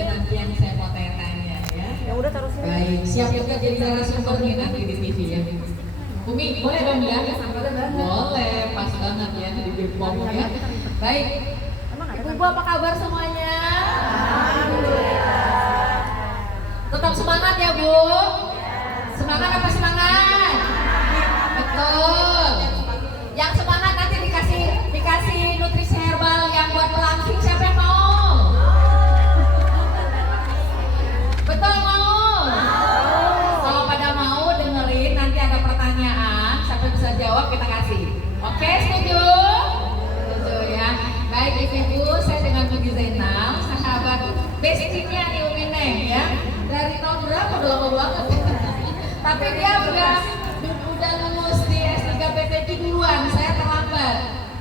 juga nanti yang saya mau tanya ya. Ya udah taruh sini. Baik, siap juga jadi narasumber nih nanti di TV ya. Umi, boleh dong ya? Boleh, pas banget ya di Bipom ya. Baik, Ibu apa kabar semuanya? Alhamdulillah. Tetap semangat ya Bu. Semangat apa semangat? Betul. Yang semangat nanti dikasih nutrisi herbal yang buat pelangsing, siapa yang mau? Betul mau? Kalau pada mau dengerin nanti ada pertanyaan, siapa bisa jawab kita kasih. Oke, setuju? Setuju ya. Baik Ibu, saya dengan Bugi Zainal, sahabat bestie-nya nih Umi Neng ya. Dari tahun berapa? Udah lama banget. Tapi dia udah lulus di S3 PTQ duluan, saya terlambat.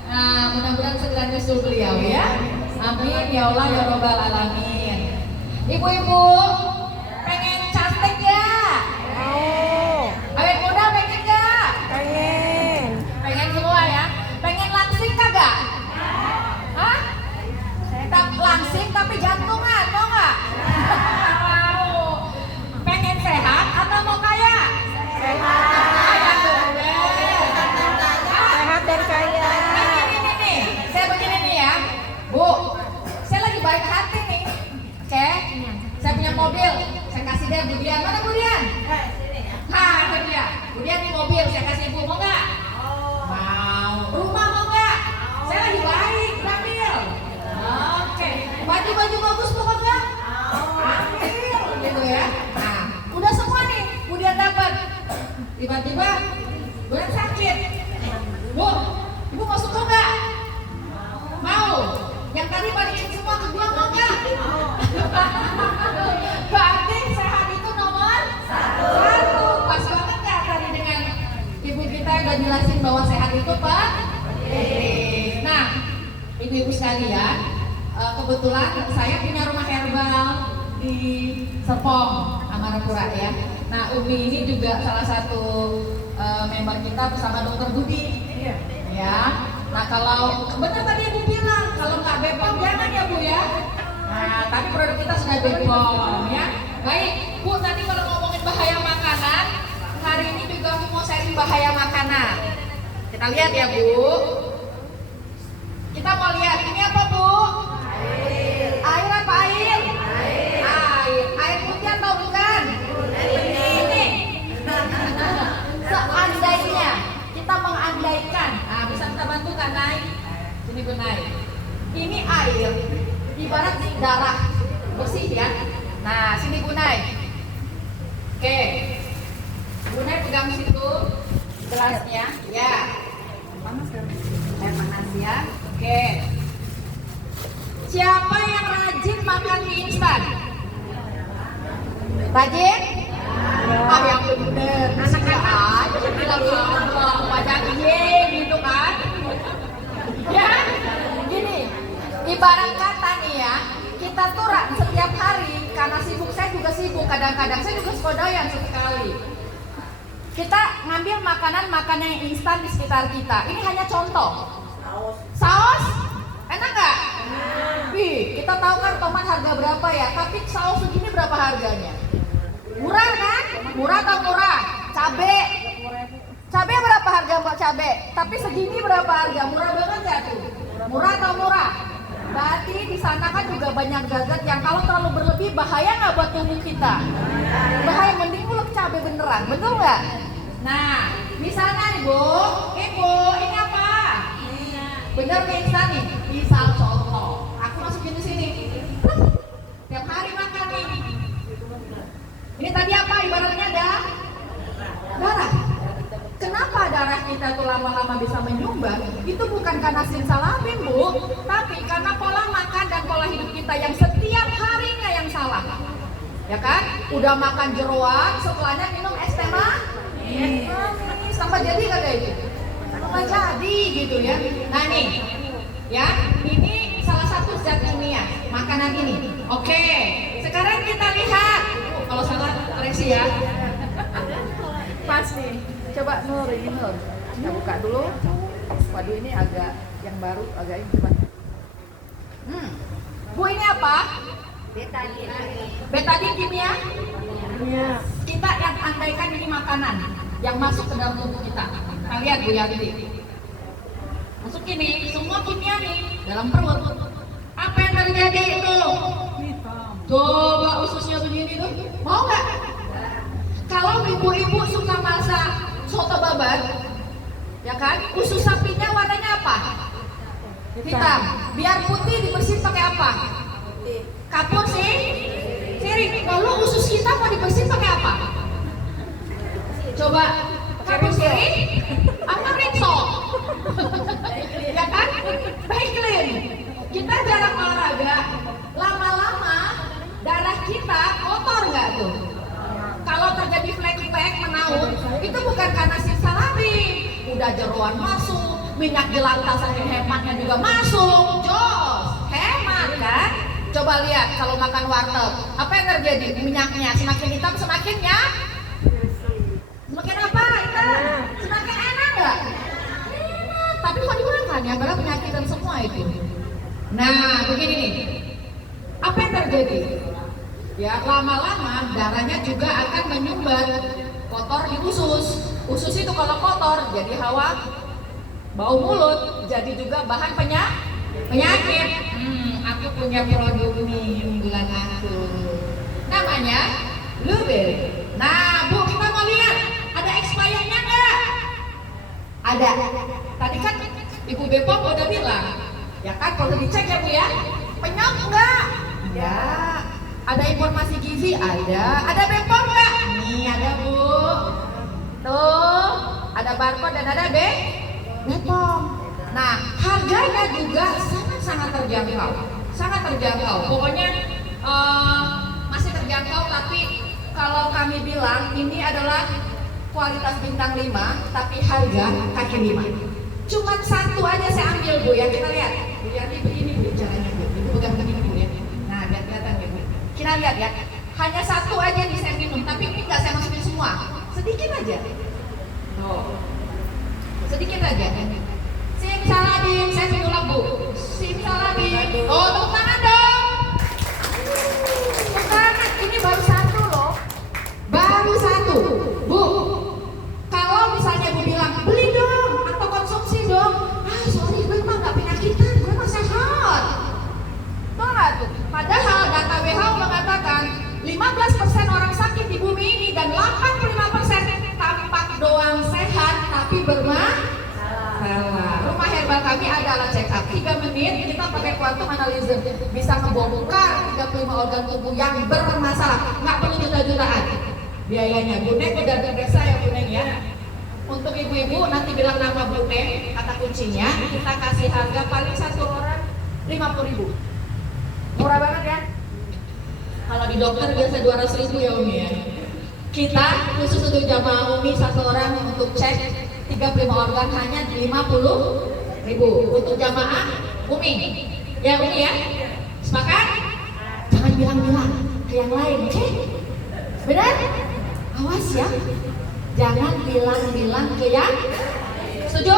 Nah, mudah-mudahan segera nyusul beliau ya. Amin ya Allah ya Rabbal Alamin. Ibu-ibu, pengen cantik ya? Mau. Awet muda pengen gak? Pengen. Pengen semua ya? Pengen langsing kagak? Hah? Langsing tapi jantungan, mau gak? Mau. Pengen sehat atau mau kaya? Sehat. Kaya tuh. Sehat dan kaya. Nih, saya begini nih ya, Bu. Saya lagi baik hati nih. Oke, saya punya mobil. Saya kasih dia Bu Dian. Mana Bu Dian? Nah, itu dia. Bu Dian nih mobil. Saya kasih Ibu. Mau nggak? Mau. Rumah mau nggak? Saya lagi baik. Ambil. Oke. Baju bagus mau nggak? Ambil. Gitu ya. Nah, udah semua nih. Bu Dian dapat. Tiba-tiba Bu Dian sakit. Bu, Ibu mau suka nggak? Mau. Yang tadi balikin semua ke gua mau nggak? Berarti sehat itu nomor satu. Pas banget nggak tadi dengan ibu kita yang udah jelasin bahwa sehat itu penting. Nah, ibu-ibu sekalian, kebetulan saya punya rumah herbal di Serpong, Amarapura ya. Nah, Umi ini juga salah satu member kita bersama Dokter Budi. Ya. Nah, kalau benar tadi Ibu bilang kalau nggak BPOM jangan ya Bu ya. Nah, tapi produk kita sudah BPOM ya. Baik, Bu, tadi kalau ngomongin bahaya makanan, hari ini juga aku mau sharing bahaya makanan. Kita lihat ya Bu. Kita mau lihat ini apa Bu? Air. Air apa air? Air. Air putih atau bukan? Ini. Seandainya kita mengandaikan, nah bisa kita bantu kan naik? Sini Bu naik. Ini air, ibarat darah bersih ya. Nah sini Bu naik. Oke, Bu naik pegang situ gelasnya, ya. Panas kan? Panas ya. Oke. Siapa yang rajin makan mie instan? Rajin? Ah yang bener. Anak-anak aja bilang wajah iye gitu kan? Ya, gini. Ibarat kata nih ya, kita tuh setiap hari karena sibuk, saya juga sibuk. Kadang-kadang saya juga sekodoyan sekali. Kita ngambil makanan yang instan di sekitar kita. Ini hanya contoh. Saus, enak nggak? Wih, kita tahu kan tomat harga berapa ya? Tapi saus segini berapa harganya? Murah kan? Murah atau murah? Cabe berapa harga Mbak cabe? Tapi segini berapa harga? Murah banget ya tuh? Murah atau murah? Berarti di sana kan juga banyak zat yang kalau terlalu berlebih bahaya nggak buat tubuh kita? Bahaya, mending muluk cabe beneran, betul nggak? Nah, misalnya nih Bu, ini apa? Bener nih instan nih? Misal contoh, aku masukin di sini. Tiap hari makan nih. Ini tadi apa? Ibaratnya darah. Kenapa darah kita tuh lama-lama bisa menyumbang? Itu bukan karena simsalabim Bu, tapi karena pola makan dan pola hidup kita yang setiap harinya yang salah. Ya kan? Udah makan jeroan, setelahnya minum es teh manis. Tambah jadi kagak itu? Tambah jadi gitu ya. Nah nih, ya ini salah satu zat kimia makanan ini. Oke, sekarang kita lihat. Kalau salah koreksi ya. Pas nih. Coba Nur, ini Nur. Kita buka dulu. Waduh ini agak yang baru, agak ini coba. Bu ini apa? Betadin kimia. Iya. Kita yang andaikan ini makanan yang masuk ke dalam tubuh kita. Kita lihat Bu Yanti. Masuk ini, semua kimia nih dalam perut. Apa yang terjadi itu? Coba ususnya begini tuh, mau nggak? Kalau ibu-ibu suka masak soto babat, ya kan? Usus sapinya warnanya apa? Hitam. Biar putih dibersihin pakai apa? Kapur sih, sirih. Lalu usus kita mau dibersihin pakai apa? Coba kapur sirih, apa rinso? Ya kan? Baiklin. Kita jarang olahraga, lama-lama darah kita kotor nggak tuh? Kalau terjadi flek-flek menaun, itu bukan karena simsalabim, udah jeroan masuk, minyak jelantah saking hematnya juga masuk, jos, hemat kan? Coba lihat kalau makan warteg, apa yang terjadi? Minyaknya semakin hitam semakin ya? Semakin apa? Hitam? Semakin enak nggak? Enak, tapi kok dimakan ya? Padahal penyakit dan semua itu. Nah, begini nih, apa yang terjadi? Ya, lama-lama darahnya juga akan menyumbat kotor di usus. Usus itu kalau kotor jadi hawa, bau mulut, jadi juga bahan penyakit. Aku punya produk nih unggulan aku. Namanya blueberry. Nah, Bu, kita mau lihat ada expirednya nggak? Ada. Tadi kan Ibu Bepom udah bilang, ya kan kalau dicek ya Bu ya, penyok nggak? Ya. Ada informasi gizi? Ada Bepom nggak? Nih ada Bu. Tuh, ada barcode dan ada Bepom. Nah, harganya juga sangat terjangkau. Sangat terjangkau. Pokoknya masih terjangkau, tapi kalau kami bilang ini adalah kualitas bintang 5, tapi harga kaki 5. Cuman satu aja saya ambil Bu ya, kita lihat. Bu Yanti begini Bu caranya Bu. Ibu pegang begini Bu ya. Nah, biar kelihatan ya Bu. Kita lihat ya, hanya satu aja nih saya minum, tapi ini nggak saya masukin semua, sedikit aja. Oh, sedikit aja. Simsalabim, saya minum ulang Bu. Simsalabim. Oh, tepuk tangan dong. Tepuk tangan. Ini baru satu loh. Baru satu, Bu. Kalau misalnya Bu bilang beli dong atau konsumsi dong, sorry gue mah nggak penyakitan, gue mah sehat. Tuh nggak tuh? Padahal data WHO mengatakan 15% orang sakit di bumi ini dan 85% tampak doang sehat tapi bermasalah. Rumah herbal kami ada alat check up 3 menit, kita pakai quantum analyzer bisa ngebongkar 35 organ tubuh yang bermasalah, nggak perlu juta-jutaan biayanya. Bu Neng udah terbiasa ya Bu Neng ya. Untuk ibu-ibu nanti bilang nama Bu Neng, kata kuncinya kita kasih harga paling satu orang 50.000. Murah banget ya. Kalau di dokter biasa 200.000 ya Umi ya. Kita khusus untuk jamaah Umi satu orang untuk cek 35 organ hanya 50.000 untuk jamaah Umi. Ya Umi ya. Sepakat? Jangan bilang-bilang ke yang lain, oke? Benar? Awas ya. Jangan bilang-bilang ke yang. Setuju?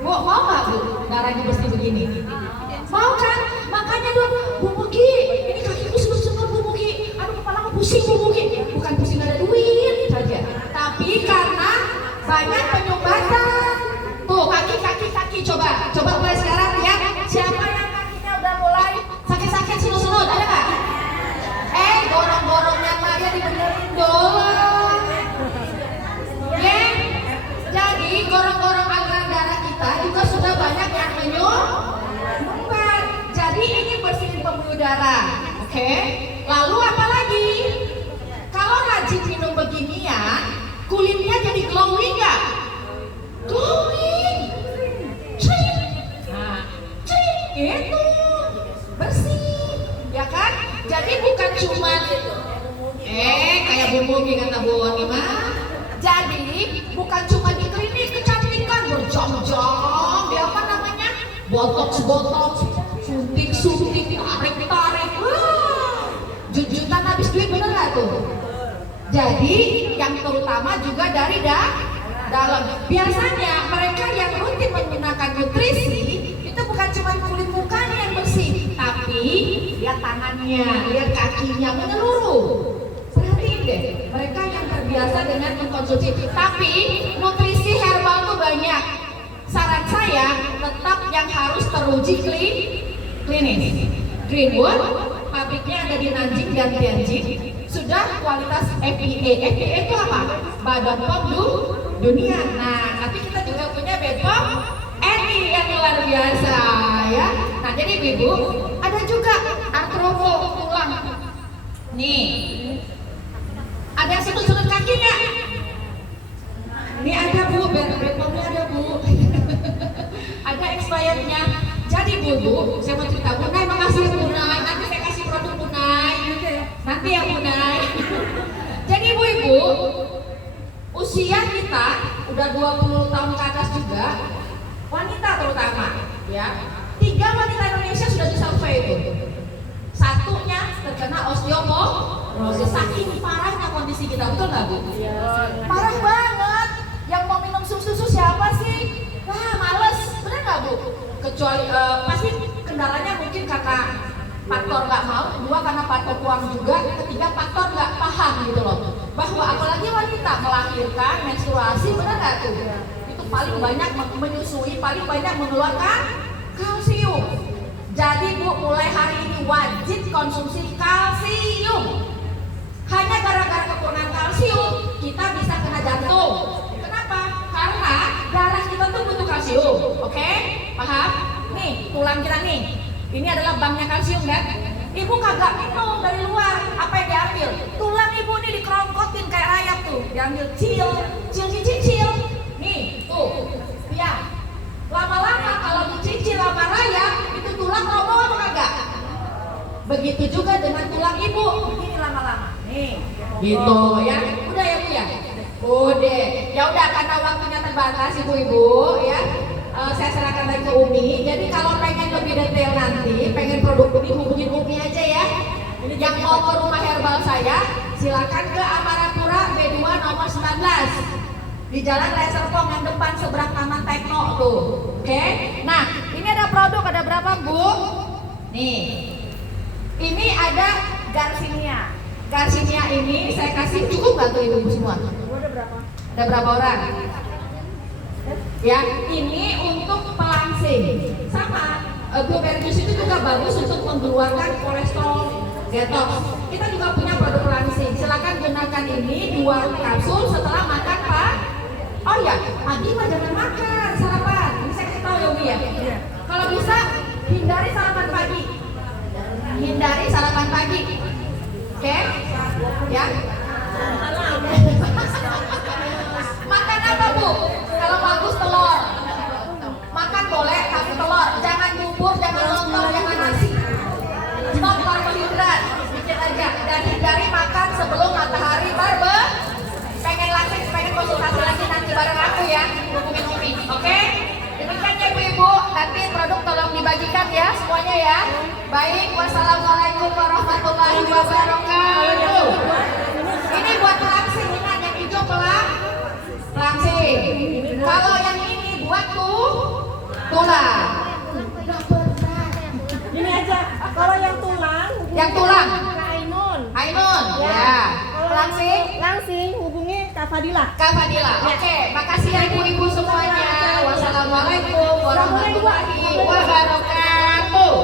Bu, mau nggak Bu darahnya bersih begini? Mau kan? Makanya dong, Bu Mugi, ini kakiku semur-semur Bu Mugi. Aduh kepala aku pusing Bu Mugi. Bukan pusing ada duit saja, tapi karena banyak penyumbatan. Tuh kaki coba mulai sekarang lihat siapa yang kakinya udah mulai sakit-sakit senut-senut, ada nggak? Gorong-gorongnya Maria dibenerin dong. Jadi gorong-gorong aliran darah kita juga sudah banyak yang menyumbat. Jadi ini bersihin pembuluh darah, oke? Lalu apa lagi? Kalau rajin minum beginian, kulitnya jadi glowing nggak? Glowing, itu bersih, ya kan? Jadi bukan cuma kayak bumbu kata Bu Wani mah. Jadi bukan cuma di klinik kecantikan berjam-jam, di apa namanya? Botox, suntik, tarik. Jujutan habis duit, bener nggak tuh? Jadi yang terutama juga dari dalam. Biasanya mereka yang rutin menggunakan nutrisi itu bukan cuma kulit mukanya yang bersih, tapi di lihat tangannya, lihat kakinya menyeluruh. Perhatiin deh, mereka yang terbiasa dengan mengkonsumsi. Tapi nutrisi herbal tuh banyak. Saran saya tetap yang harus teruji klinis. Greenwood, pabriknya ada di Nanjing dan Tianjin, sudah kualitas FDA. FDA itu apa? Badan POM dunia. Nah, tapi kita juga punya BPOM RI yang luar biasa ya. Nah, jadi Ibu, ada juga artropo tulang. Nih, ada yang sudut-sudut kaki nggak? Ini ada Bu, BPOM-nya ada Bu. Ada expirednya. Jadi Bu, saya mau cerita Bunai, makasih Bunai. Nanti saya kasih produk Bunai. Nanti ya Bunai. Jadi Ibu, usia kita udah 20 tahun ke atas juga, wanita terutama, ya. 3 wanita Indonesia sudah disurvei itu. Satunya terkena osteoporosis, saking parahnya kondisi kita, betul nggak Bu? Parah banget. Yang mau minum susu siapa sih? Wah, males, bener nggak Bu? Kecuali pasti kendalanya mungkin karena faktor nggak mau, kedua karena faktor uang juga, ketiga faktor nggak paham gitu loh. Bahwa apalagi wanita melahirkan, menstruasi, bener nggak tuh? Itu paling banyak menyusui, paling banyak mengeluarkan kalsium. Jadi Bu, mulai hari ini wajib konsumsi kalsium. Hanya gara-gara kekurangan kalsium, kita bisa kena jantung. Kenapa? Karena darah kita tuh butuh kalsium, oke? Paham? Nih, tulang kita nih. Ini adalah banknya kalsium kan? Ibu kagak minum dari luar, apa yang diambil? Tulang Ibu nih dikerongkotin kayak rayap tuh. Diambil cil. Nih, tuh. Ya. Lama-lama kalau dicicil sama rayap, itu tulang roboh apa kagak? Begitu juga dengan tulang Ibu. Begini lama-lama. Nih. Gitu ya. Udah ya Bu ya? Udah. Ya udah, karena waktunya terbatas Ibu-ibu ya. Saya serahkan lagi ke Umi. Jadi kalau pengen lebih detail nanti, pengen produk Umi, hubungin Umi aja ya. Yang mau ke rumah herbal saya, silakan ke Amarapura B2 nomor 19 di Jalan Reserpong yang depan seberang Taman Tekno tuh. Oke? Nah, ini ada produk, ada berapa Bu? Nih, ini ada Garcinia. Garcinia ini saya kasih cukup nggak tuh ibu semua? Ada berapa? Ada berapa orang? Ya, ini untuk pelangsing. Sama blueberry juice itu juga bagus untuk mengeluarkan kolesterol, detox. Kita juga punya produk pelangsing. Silakan gunakan ini 2 kapsul setelah makan Pak. Oh ya, pagi mah jangan makan, sarapan. Ini saya kasih tahu ya Bu ya. Kalau bisa hindari sarapan pagi. Hindari sarapan pagi. Oke? Ya. Makan apa Bu? Kalau bagus telur. Makan boleh, tapi telur. Jangan bubur, jangan lontong, jangan nasi. Stop karbohidrat, sedikit aja. Dan hindari makan sebelum matahari barbe. Pengen konsultasi lagi nanti bareng aku ya, hubungin Umi. Oke? Demikian ya Ibu-ibu. Nanti produk tolong dibagikan ya semuanya ya. Baik, wassalamualaikum warahmatullahi wabarakatuh. Ini buat pelangsing, ingat yang hijau pelangsing. Kalau yang ini buat tulang. Ini aja. Kalau yang tulang, Yang tulang. ke Ainun. Ainun, ya. Pelangsing. Langsing hubungi Kak Fadila. Kak Fadila. Oke, makasih ya ibu-ibu semuanya. Wassalamualaikum warahmatullahi wabarakatuh.